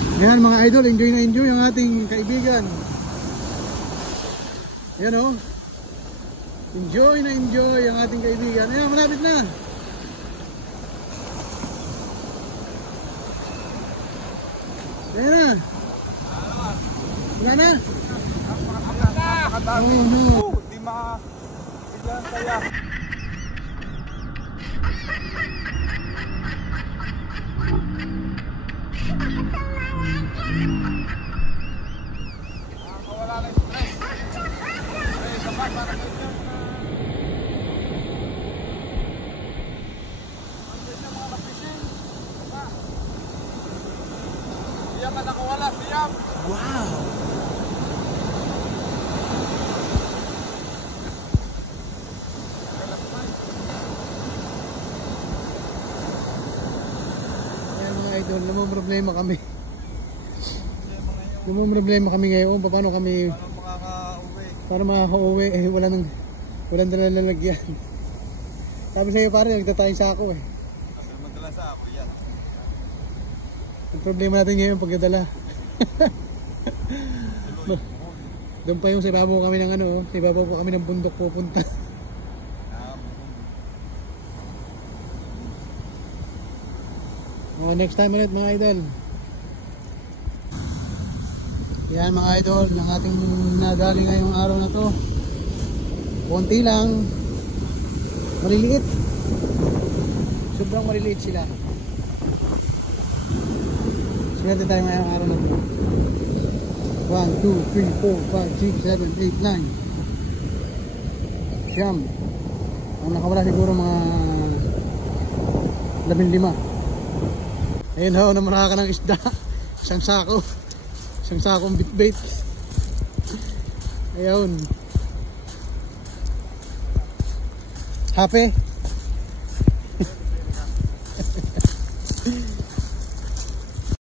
Ayan mga idol, enjoy na enjoy ang ating kaibigan. Ayan o. Enjoy na enjoy ang ating kaibigan. Ayan, malapit na. Ayan na. Wala na. Oh no. Di biglang kaya. Wala na stress. Sapat para sa inyo. Mga kapising. Siyam na nakawala, siyam. Wow. Ayan mga idol, namumroblema kami. Namumroblema kami ngayon. Paano kami para makaka-uwi? Eh, walang dala-lalagyan. Sabi sa'yo pare, nagtatayong sako eh. Magdala sa ako, yan. Ang problema natin ngayon pagdadala. Doon pa yung sa ibabaw kami ng ano, sa ibabaw po kami ng bundok pupunta. Next time ulit mga idol. Yan mga idol, ng ating nagali ngayong araw na to. Konti lang. Maliliit. Sobrang maliliit sila. Swerte tayo ngayong araw na to. 1, 2, 3, 4, 5, 6, 7, 8, 9. Siyam. Ang nakawala siguro mga 15. Ayun ho, namara ka ng isda. Isang sako. Isang sakong bitbait. Ayun. Happy?